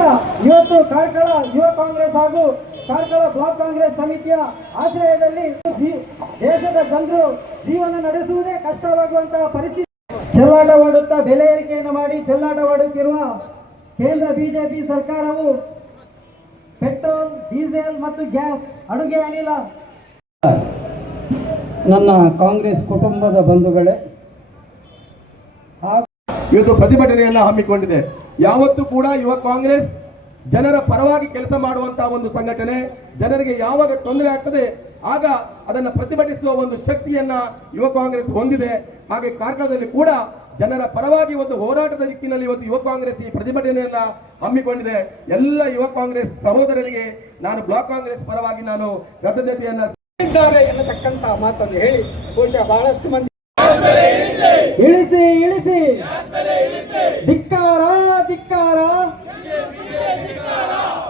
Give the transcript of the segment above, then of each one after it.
ಇವತ್ತು ಕಾರ್ಕಳ ಯುವ ಕಾಂಗ್ರೆಸ್ ಹಾಗೂ ಕಾರ್ಕಳ ಬ್ಲಾಕ್ ಕಾಂಗ್ರೆಸ್ ಸಮಿತಿಯ ಆಶ್ರಯದಲ್ಲಿ ದೇಶದ ಜನರು ಜೀವನ ನಡೆಸುವುದೇ ಕಷ್ಟವಾಗುವಂತಹ ಪರಿಸ್ಥಿತಿ. ಚೆಲ್ಲಾಟವಾಡುತ್ತಾ ಬೆಲೆ ಏರಿಕೆಯನ್ನು ಮಾಡಿ ಚೆಲ್ಲಾಟವಾಡುತ್ತಿರುವ ಕೇಂದ್ರ ಬಿಜೆಪಿ ಸರ್ಕಾರವು ಪೆಟ್ರೋಲ್ ಡೀಸೆಲ್ ಮತ್ತು ಗ್ಯಾಸ್ ಅಡುಗೆ ಅನಿಲ. ನನ್ನ ಕಾಂಗ್ರೆಸ್ ಕುಟುಂಬದ ಬಂಧುಗಳೇ ಇವತ್ತು ಪ್ರತಿಭಟನೆಯನ್ನು ಹಮ್ಮಿಕೊಂಡಿದೆ. ಯಾವತ್ತೂ ಕೂಡ ಯುವ ಕಾಂಗ್ರೆಸ್ ಜನರ ಪರವಾಗಿ ಕೆಲಸ ಮಾಡುವಂತಹ ಒಂದು ಸಂಘಟನೆ, ಜನರಿಗೆ ಯಾವಾಗ ತೊಂದರೆ ಆಗ್ತದೆ, ಆಗ ಅದನ್ನು ಪ್ರತಿಭಟಿಸುವ ಒಂದು ಶಕ್ತಿಯನ್ನ ಯುವ ಕಾಂಗ್ರೆಸ್ ಹೊಂದಿದೆ. ಹಾಗೆ ಕಾರ್ಕಳದಲ್ಲಿ ಕೂಡ ಜನರ ಪರವಾಗಿ ಒಂದು ಹೋರಾಟದ ದಿಕ್ಕಿನಲ್ಲಿ ಇವತ್ತು ಯುವ ಕಾಂಗ್ರೆಸ್ ಈ ಪ್ರತಿಭಟನೆಯನ್ನ ಹಮ್ಮಿಕೊಂಡಿದೆ. ಎಲ್ಲ ಯುವ ಕಾಂಗ್ರೆಸ್ ಸಹೋದರರಿಗೆ ನಾನು ಬ್ಲಾಕ್ ಕಾಂಗ್ರೆಸ್ ಪರವಾಗಿ ನಾನು ಕೃತಜ್ಞತೆಯನ್ನ ಎನ್ನತಕ್ಕಂತಹ ಎನ್ನತಕ್ಕಂತ ಮಾತನ್ನು ಹೇಳಿ, ಬಹುಶಃ ಬಹಳಷ್ಟು ಮಂದಿ ಇಳಿಸಿ ಇಳಿಸಿ ಧಿಕ್ಕಾರ ಧಿಕ್ಕಾರ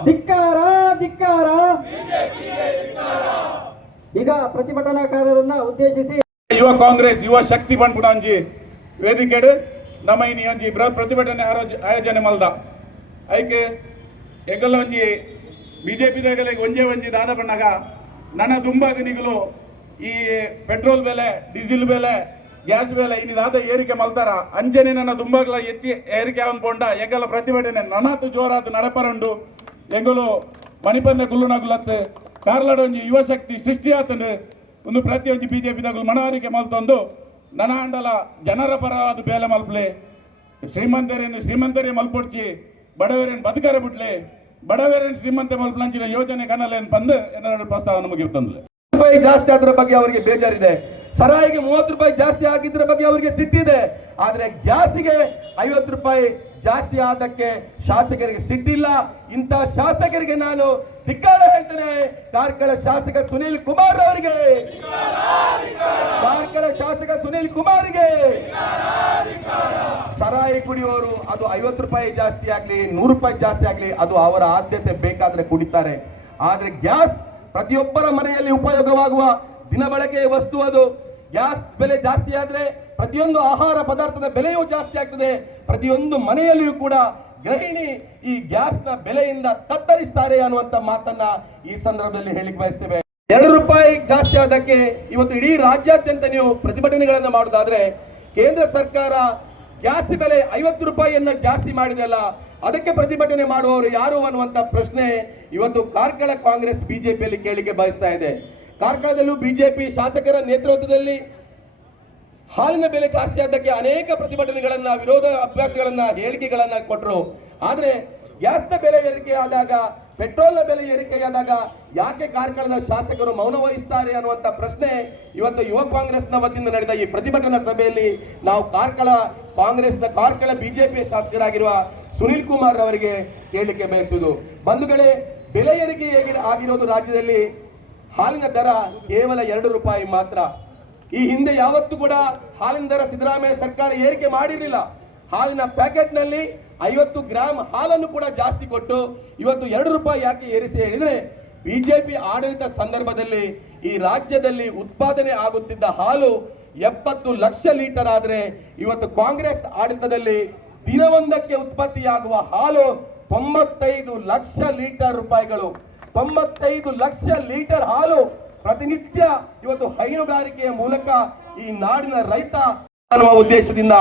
ಧಿಕ್ಕಾರ ಧಿಕ್ಕಾರ ಈಗ ಪ್ರತಿಭಟನಾಕಾರರನ್ನ ಉದ್ದೇಶಿಸಿ ಯುವ ಕಾಂಗ್ರೆಸ್, ಯುವ ಶಕ್ತಿ ಬಂದ್ಬಿಡಂಜಿ ವೇದಿಕೆಡು, ನಮ್ಮ ಇನಿ ಒಂಜಿ ಬೃಹತ್ ಪ್ರತಿಭಟನೆ ಆಯೋಜನೆ ಮಲ್ದ. ಐಕೆ ಎಗಲ ಒಂಜಿ ಬಿಜೆಪಿ ದಾಗಲೆ ಒಂಜೇ ಒಂಜಿ ದಾದ ಬಣ್ಣಗ. ನನ್ನ ದುಂಬಾಗಿ ನಿಗಲು ಈ ಪೆಟ್ರೋಲ್ ಬೆಲೆ, ಡೀಸೆಲ್ ಬೆಲೆ, ಗ್ಯಾಸ್ ಬೆಲೆ ಇನ್ನು ದಾದ ಏರಿಕೆ ಮಲ್ತಾರ. ಅಂಜನೆ ನನ್ನ ದುಂಬಾಗ್ಲ ಹೆಚ್ಚಿ ಏರಿಕೆ ಅವನ್ ಪೋಂಡ ಎಗಲ ಪ್ರತಿಭಟನೆ ನನಾತು ಜೋರಾದ ನಡಪರಂಡು. ಎಗಲು ಮಣಿಪಂದ ಗುಲ್ಲುನಗುಲತ್ತು ಕಾರ್ಲಾಡ ಒಂಜಿ ಯುವಶಕ್ತಿ ಸೃಷ್ಟಿ ಆತನು ಒಂದು ಪ್ರತಿಯೊಂದು ಬಿಜೆಪಿದಾಗಲು ಮನವರಿಕೆ ಮಲ್ತೊಂದು ನನಾಂಡಲ ಜನರ ಪರವಾದ ಬೇಲೆ ಮಲ್ಪಲೆ. ಶ್ರೀಮಂತರೇನು ಶ್ರೀಮಂತರೇ ಮಲ್ಪೊಡ್ಚಿ, ಬಡವರೇನು ಬದುಕರೆ ಬಿಡ್ಲೆ, ಬಡವರೇನು ಶ್ರೀಮಂತ ಮಲ್ಪಲಂಚಿನ ಯೋಜನೆ ಕನಲೇನು ಬಂದು ಎನ್ನೆರಡು ಪ್ರಸ್ತಾವ ನಮಗೆ ತಂದ್ಲೆ ರೂಪಾಯಿ ಜಾಸ್ತಿ ಆದ್ರ ಬಗ್ಗೆ ಅವರಿಗೆ ಬೇಜಾರಿದೆ. ಸರಾಯಿಗೆ ಮೂವತ್ತು ರೂಪಾಯಿ ಜಾಸ್ತಿ ಆಗಿದ್ರ ಬಗ್ಗೆ ಅವರಿಗೆ ಸಿಟ್ಟಿದೆ. ಆದ್ರೆ ಗ್ಯಾಸಿಗೆ ಐವತ್ತು ರೂಪಾಯಿ ಜಾಸ್ತಿ ಆದಕ್ಕೆ ಶಾಸಕರಿಗೆ ಸಿಟ್ಟಿಲ್ಲ. ಇಂಥ ಶಾಸಕರಿಗೆ ನಾನು ಧಿಕ್ಕಾರ ಹೇಳ್ತೇನೆ. ಕಾರ್ಕಳ ಶಾಸಕ ಸುನೀಲ್ ಕುಮಾರ್ ಅವರಿಗೆ. ಕಾರ್ಕಳ ಶಾಸಕ ಸುನೀಲ್ ಕುಮಾರ್ಗೆ. ಸರಾಯಿ ಕುಡಿಯುವವರು ಅದು ಐವತ್ತು ರೂಪಾಯಿ ಜಾಸ್ತಿ ಆಗಲಿ, ನೂರು ರೂಪಾಯಿ ಜಾಸ್ತಿ ಆಗಲಿ, ಅದು ಅವರ ಆದ್ಯತೆ ಬೇಕಾದ್ರೆ ಕುಡಿತಾರೆ. ಆದರೆ ಗ್ಯಾಸ್ ಪ್ರತಿಯೊಬ್ಬರ ಮನೆಯಲ್ಲಿ ಉಪಯೋಗವಾಗುವ ದಿನ ದಿನಬಳಕೆಯ ವಸ್ತು ಅದು. ಗ್ಯಾಸ್ ಬೆಲೆ ಜಾಸ್ತಿ ಆದ್ರೆ ಪ್ರತಿಯೊಂದು ಆಹಾರ ಪದಾರ್ಥದ ಬೆಲೆಯೂ ಜಾಸ್ತಿ ಆಗ್ತದೆ. ಪ್ರತಿಯೊಂದು ಮನೆಯಲ್ಲಿಯೂ ಕೂಡ ಗೃಹಿಣಿ ಈ ಗ್ಯಾಸ್ನ ಬೆಲೆಯಿಂದ ತತ್ತರಿಸ್ತಾರೆ ಅನ್ನುವಂತ ಮಾತನ್ನ ಈ ಸಂದರ್ಭದಲ್ಲಿ ಹೇಳಿಕ್ ಬಯಸ್ತೇವೆ. ಎರಡು ರೂಪಾಯಿ ಜಾಸ್ತಿ ಆದಕ್ಕೆ ಇವತ್ತು ಇಡೀ ರಾಜ್ಯಾದ್ಯಂತ ನೀವು ಪ್ರತಿಭಟನೆಗಳನ್ನು ಮಾಡುದಾದ್ರೆ ಕೇಂದ್ರ ಸರ್ಕಾರ ಗ್ಯಾಸ್ ಬೆಲೆ ಐವತ್ತು ರೂಪಾಯಿಯನ್ನ ಜಾಸ್ತಿ ಮಾಡಿದೆ ಅಲ್ಲ, ಅದಕ್ಕೆ ಪ್ರತಿಭಟನೆ ಮಾಡುವವರು ಯಾರು ಅನ್ನುವಂತ ಪ್ರಶ್ನೆ ಇವತ್ತು ಕಾರ್ಕಳ ಕಾಂಗ್ರೆಸ್ ಬಿಜೆಪಿಯಲ್ಲಿ ಕೇಳಿಕೆ ಬಯಸ್ತಾ ಇದೆ. ಕಾರ್ಕಳದಲ್ಲೂ ಬಿಜೆಪಿ ಶಾಸಕರ ನೇತೃತ್ವದಲ್ಲಿ ಹಾಲಿನ ಬೆಲೆ ಜಾಸ್ತಿ ಆದಕ್ಕೆ ಅನೇಕ ಪ್ರತಿಭಟನೆಗಳನ್ನ, ವಿರೋಧ ಅಭ್ಯಾಸಗಳನ್ನ, ಹೇಳಿಕೆಗಳನ್ನ ಕೊಟ್ಟರು ಆದ್ರೆ ಗ್ಯಾಸ್ನ ಬೆಲೆ ಏರಿಕೆ ಆದಾಗ ಪೆಟ್ರೋಲ್ನ ಬೆಲೆ ಏರಿಕೆಯಾದಾಗ ಯಾಕೆ ಕಾರ್ಕಳದ ಶಾಸಕರು ಮೌನ ವಹಿಸ್ತಾರೆ ಅನ್ನುವಂತ ಪ್ರಶ್ನೆ ಇವತ್ತು ಯುವ ಕಾಂಗ್ರೆಸ್ನ ವತಿಯಿಂದ ನಡೆದ ಈ ಪ್ರತಿಭಟನಾ ಸಭೆಯಲ್ಲಿ ನಾವು ಕಾರ್ಕಳ ಕಾಂಗ್ರೆಸ್ನ ಕಾರ್ಕಳ ಬಿಜೆಪಿ ಶಾಸಕರಾಗಿರುವ ಸುನೀಲ್ ಕುಮಾರ್ ಅವರಿಗೆ ಕೇಳಲಿಕ್ಕೆ ಬಯಸುವುದು. ಬಂಧುಗಳೇ, ಬೆಲೆ ಏರಿಕೆ ಆಗಿರೋದು ರಾಜ್ಯದಲ್ಲಿ ಹಾಲಿನ ದರ ಕೇವಲ ಎರಡು ರೂಪಾಯಿ ಮಾತ್ರ. ಈ ಹಿಂದೆ ಯಾವತ್ತೂ ಕೂಡ ಹಾಲಿನ ದರ ಸಿದ್ದರಾಮಯ್ಯ ಸರ್ಕಾರ ಏರಿಕೆ ಮಾಡಿರಲಿಲ್ಲ. ಹಾಲಿನ ಪ್ಯಾಕೆಟ್ನಲ್ಲಿ ಐವತ್ತು ಗ್ರಾಮ್ ಹಾಲನ್ನು ಕೂಡ ಜಾಸ್ತಿ ಕೊಟ್ಟು ಇವತ್ತು ಎರಡು ರೂಪಾಯಿ ಯಾಕೆ ಏರಿಸಿ ಹೇಳಿದ್ರೆ, ಬಿಜೆಪಿ ಆಡಳಿತ ಸಂದರ್ಭದಲ್ಲಿ ಈ ರಾಜ್ಯದಲ್ಲಿ ಉತ್ಪಾದನೆ ಆಗುತ್ತಿದ್ದ ಹಾಲು ಎಪ್ಪತ್ತು ಲಕ್ಷ ಲೀಟರ್ ಆದರೆ ಇವತ್ತು ಕಾಂಗ್ರೆಸ್ ಆಡಳಿತದಲ್ಲಿ ದಿನವೊಂದಕ್ಕೆ ಉತ್ಪತ್ತಿಯಾಗುವ ಹಾಲು ತೊಂಬತ್ತೈದು ಲಕ್ಷ ಲೀಟರ್ ರೂಪಾಯಿಗಳು. ತೊಂಬತ್ತೈದು ಲಕ್ಷ ಲೀಟರ್ ಹಾಲು ಪ್ರತಿನಿತ್ಯ ಇವತ್ತು ಹೈನುಗಾರಿಕೆಯ ಮೂಲಕ ಈ ನಾಡಿನ ರೈತ ಅನ್ನುವ ಉದ್ದೇಶದಿಂದ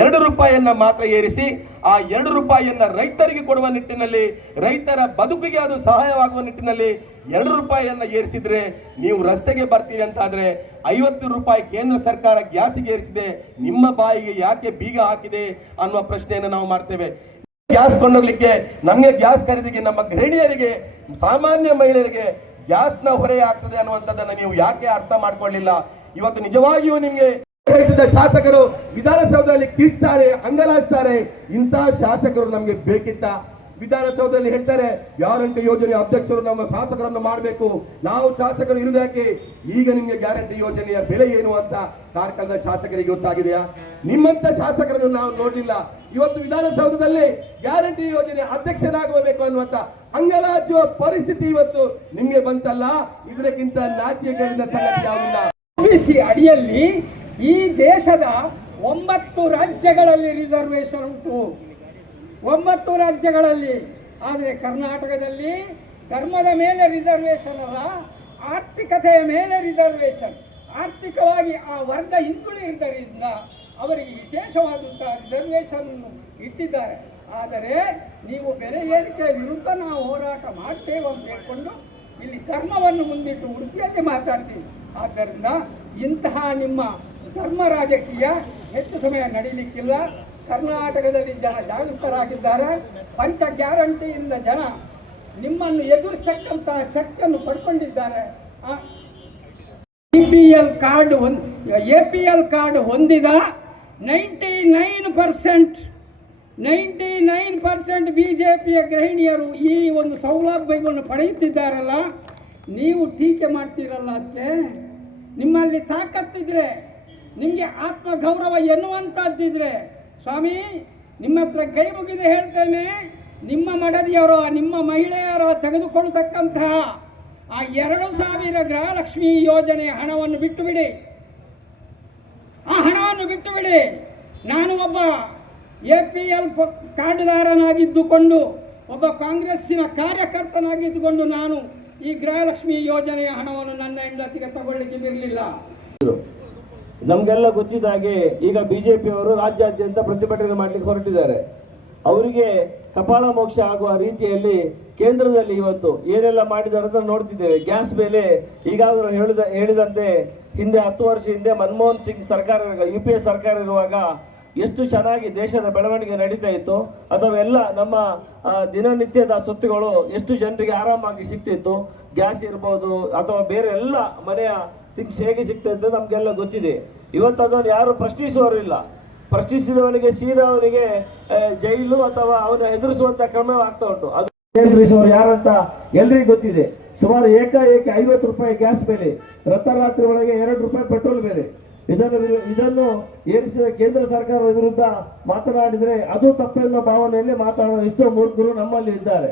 ಎರಡು ರೂಪಾಯಿಯನ್ನ ಮಾತ್ರ ಏರಿಸಿ, ಆ ಎರಡು ರೂಪಾಯಿಯನ್ನ ರೈತರಿಗೆ ಕೊಡುವ ನಿಟ್ಟಿನಲ್ಲಿ, ರೈತರ ಬದುಕಿಗೆ ಅದು ಸಹಾಯವಾಗುವ ನಿಟ್ಟಿನಲ್ಲಿ ಎರಡು ರೂಪಾಯಿಯನ್ನ ಏರಿಸಿದ್ರೆ ನೀವು ರಸ್ತೆಗೆ ಬರ್ತೀರಿ ಅಂತಾದ್ರೆ ಐವತ್ತು ರೂಪಾಯಿ ಕೇಂದ್ರ ಸರ್ಕಾರ ಗ್ಯಾಸಿಗೆ ಏರಿಸಿದೆ, ನಿಮ್ಮ ಬಾಯಿಗೆ ಯಾಕೆ ಬೀಗ ಹಾಕಿದೆ ಅನ್ನುವ ಪ್ರಶ್ನೆಯನ್ನು ನಾವು ಮಾಡ್ತೇವೆ. ಗ್ಯಾಸ್ ಕೊಂಡೋಗ್ಲಿಕ್ಕೆ, ನಮಗೆ ಗ್ಯಾಸ್ ಖರೀದಿಗೆ ನಮ್ಮ ಗೃಹಿಣಿಯರಿಗೆ, ಸಾಮಾನ್ಯ ಮಹಿಳೆಯರಿಗೆ ಗ್ಯಾಸ್ನ ಹೊರೆ ಆಗ್ತದೆ ಅನ್ನುವಂಥದ್ದನ್ನು ನೀವು ಯಾಕೆ ಅರ್ಥ ಮಾಡ್ಕೊಳ್ಳಿಲ್ಲ? ಇವತ್ತು ನಿಜವಾಗಿಯೂ ನಿಮ್ಗೆ ಹೇಳ್ತಿದ್ದ ಶಾಸಕರು ವಿಧಾನಸೌಧದಲ್ಲಿ ಕಿರ್ಚ್ತಾರೆ ಅಂಗಲಾಯಿಸ್ತಾರೆ ಇಂತಹ ಶಾಸಕರು ನಮ್ಗೆ ಬೇಕಿತ್ತ? ವಿಧಾನಸೌಧದಲ್ಲಿ ಹೇಳ್ತಾರೆ, ಗ್ಯಾರಂಟಿ ಯೋಜನೆ ಅಧ್ಯಕ್ಷರು ನಮ್ಮ ಶಾಸಕರನ್ನು ಮಾಡಬೇಕು. ನಾವು ಶಾಸಕರು ಇರುವುದಕ್ಕೆ ಈಗ ನಿಮಗೆ ಗ್ಯಾರಂಟಿ ಯೋಜನೆಯ ಬೆಲೆ ಏನು ಅಂತ ಕಾರ್ಕಳದ ಶಾಸಕರಿಗೆ ಗೊತ್ತಾಗಿದೆಯಾ? ನಿಮ್ಮಂತ ಶಾಸಕರನ್ನು ನಾವು ನೋಡಲಿಲ್ಲ. ಇವತ್ತು ವಿಧಾನಸೌಧದಲ್ಲಿ ಗ್ಯಾರಂಟಿ ಯೋಜನೆ ಅಧ್ಯಕ್ಷರಾಗಬೇಕು ಅನ್ನುವಂತ ಅಂಗಲಾಚುವ ಪರಿಸ್ಥಿತಿ ಇವತ್ತು ನಿಮಗೆ ಬಂತಲ್ಲ? ಇದಕ್ಕಿಂತ ನಾಚಿಕೆಗಳಿಂದ ಸಂಗತಿ ಯಾವುದಿಲ್ಲ? ಒಬಿಸಿ ಅಡಿಯಲ್ಲಿ ಈ ದೇಶದ ಒಂಬತ್ತು ರಾಜ್ಯಗಳಲ್ಲಿ ರಿಸರ್ವೇಶನ್ ಉಂಟು. ಒಂಬತ್ತು ರಾಜ್ಯಗಳಲ್ಲಿ, ಆದರೆ ಕರ್ನಾಟಕದಲ್ಲಿ ಧರ್ಮದ ಮೇಲೆ ರಿಸರ್ವೇಷನ್ ಅಲ್ಲ, ಆರ್ಥಿಕತೆಯ ಮೇಲೆ ರಿಸರ್ವೇಷನ್ ಆರ್ಥಿಕವಾಗಿ ಆ ವರ್ಗ ಹಿಂದುಳಿದ್ದರಿಂದ ಅವರಿಗೆ ವಿಶೇಷವಾದಂತಹ ರಿಸರ್ವೇಷನ್ ಇಟ್ಟಿದ್ದಾರೆ. ಆದರೆ ನೀವು ಬೆಲೆ ಏರಿಕೆ ವಿರುದ್ಧ ನಾವು ಹೋರಾಟ ಮಾಡ್ತೇವೆ ಅಂತ ಹೇಳಿಕೊಂಡು ಇಲ್ಲಿ ಧರ್ಮವನ್ನು ಮುಂದಿಟ್ಟು ಉಡುಪಿಯಲ್ಲಿ ಮಾತಾಡ್ತೀವಿ ಆದ್ದರಿಂದ ಇಂತಹ ನಿಮ್ಮ ಧರ್ಮ ರಾಜಕೀಯ ಹೆಚ್ಚು ಸಮಯ ನಡೀಲಿಕ್ಕಿಲ್ಲ. ಕರ್ನಾಟಕದಲ್ಲಿ ಜನ ಜಾಗೃತರಾಗಿದ್ದಾರೆ ಪಂಚ ಗ್ಯಾರಂಟಿಯಿಂದ ಜನ ನಿಮ್ಮನ್ನು ಎದುರಿಸ್ತಕ್ಕಂತಹ ಶಕ್ತಿಯನ್ನು ಪಡ್ಕೊಂಡಿದ್ದಾರೆ. B P L card A P L card ಹೊಂದಿದ ninety nine percent, ninety nine percent B J ಪಿಯ ಗೃಹಿಣಿಯರು ಈ ಒಂದು ಸೌಲಭ್ಯವನ್ನು ಪಡೆಯುತ್ತಿದ್ದಾರಲ್ಲ, ನೀವು ಟೀಕೆ ಮಾಡ್ತೀರಲ್ಲ ಅದಕ್ಕೆ? ನಿಮ್ಮಲ್ಲಿ ತಾಕತ್ತಿದ್ರೆ, ನಿಮಗೆ ಆತ್ಮಗೌರವ ಎನ್ನುವಂಥದ್ದಿದ್ರೆ ಸ್ವಾಮಿ, ನಿಮ್ಮ ಹತ್ರ ಕೈ ಮುಗಿದು ಹೇಳ್ತೇನೆ, ನಿಮ್ಮ ಮಡದಿಯವರು, ನಿಮ್ಮ ಮಹಿಳೆಯರ ತೆಗೆದುಕೊಳ್ತಕ್ಕಂತಹ ಆ ಎರಡು ಸಾವಿರ ಗೃಹಲಕ್ಷ್ಮಿ ಯೋಜನೆ ಹಣವನ್ನು ಬಿಟ್ಟು ಬಿಡಿ ಆ ಹಣವನ್ನು ಬಿಟ್ಟು ಬಿಡಿ ನಾನು ಒಬ್ಬ ಎ ಪಿ ಎಲ್ ಕಾರ್ಡ್ದಾರನಾಗಿದ್ದುಕೊಂಡು ಒಬ್ಬ ಕಾಂಗ್ರೆಸ್ಸಿನ ಕಾರ್ಯಕರ್ತನಾಗಿದ್ದುಕೊಂಡು ನಾನು ಈ ಗೃಹಲಕ್ಷ್ಮಿ ಯೋಜನೆಯ ಹಣವನ್ನು ನನ್ನ ಹೆಂಡತಿಗೆ ತಗೊಳ್ಳಿಕ್ಕೆ ಬಿರಲಿಲ್ಲ ನಮ್ಗೆಲ್ಲ ಗೊತ್ತಿದ್ದ ಹಾಗೆ ಈಗ ಬಿಜೆಪಿಯವರು ರಾಜ್ಯಾದ್ಯಂತ ಪ್ರತಿಭಟನೆ ಮಾಡಲಿಕ್ಕೆ ಹೊರಟಿದ್ದಾರೆ. ಅವರಿಗೆ ಕಪಾಳ ಮೋಕ್ಷ ಆಗುವ ರೀತಿಯಲ್ಲಿ ಕೇಂದ್ರದಲ್ಲಿ ಇವತ್ತು ಏನೆಲ್ಲ ಮಾಡಿದ್ದಾರೆ ಅಂತ ನೋಡ್ತಿದ್ದೇವೆ. ಗ್ಯಾಸ್ ಮೇಲೆ ಈಗಾದರೂ ಹೇಳಿದ, ಹೇಳಿದಂತೆ ಹಿಂದೆ ಹತ್ತು ವರ್ಷ ಹಿಂದೆ ಮನಮೋಹನ್ ಸಿಂಗ್ ಸರ್ಕಾರ ಯು ಪಿ ಎ ಸರ್ಕಾರ ಇರುವಾಗ ಎಷ್ಟು ಚೆನ್ನಾಗಿ ದೇಶದ ಬೆಳವಣಿಗೆ ನಡೀತಾ ಇತ್ತು. ಅಥವಾ ಎಲ್ಲ ನಮ್ಮ ದಿನನಿತ್ಯದ ಸ್ವತ್ತುಗಳು ಎಷ್ಟು ಜನರಿಗೆ ಆರಾಮಾಗಿ ಸಿಗ್ತಿತ್ತು. ಗ್ಯಾಸ್ ಇರ್ಬೋದು ಅಥವಾ ಬೇರೆ ಎಲ್ಲ ಮನೆಯ ಥಿಂಗ್ಸ್ ಹೇಗೆ ಸಿಗ್ತದೆ ನಮಗೆಲ್ಲ ಗೊತ್ತಿದೆ. ಇವತ್ತು ಅದನ್ನು ಯಾರು ಪ್ರಶ್ನಿಸುವವರಿಲ್ಲ. ಪ್ರಶ್ನಿಸಿದವನಿಗೆ ಸೀದಾ ಅವನಿಗೆ ಜೈಲು ಅಥವಾ ಅವನ ಕ್ರಮ ಆಗ್ತಾ ಉಂಟು. ಅದು ನಿಯಂತ್ರಿಸುವವರು ಯಾರಂತ ಎಲ್ರಿಗೂ ಗೊತ್ತಿದೆ. ಸುಮಾರು ಏಕಾಏಕಿ ಐವತ್ತು ರೂಪಾಯಿ ಗ್ಯಾಸ್ ಬೆಲೆ, ರಥರಾತ್ರಿ ಒಳಗೆ ಎರಡು ರೂಪಾಯಿ ಪೆಟ್ರೋಲ್ ಬೆಲೆ. ಇದನ್ನು ಇದನ್ನು ಏರಿಸಿದ ಕೇಂದ್ರ ಸರ್ಕಾರದ ವಿರುದ್ಧ ಮಾತನಾಡಿದರೆ ಅದು ತಪ್ಪೆನ್ನುವ ಭಾವನೆಯಲ್ಲಿ ಮಾತಾಡುವ ಎಷ್ಟೋ ಮೂರ್ಖರು ನಮ್ಮಲ್ಲಿ ಇದ್ದಾರೆ.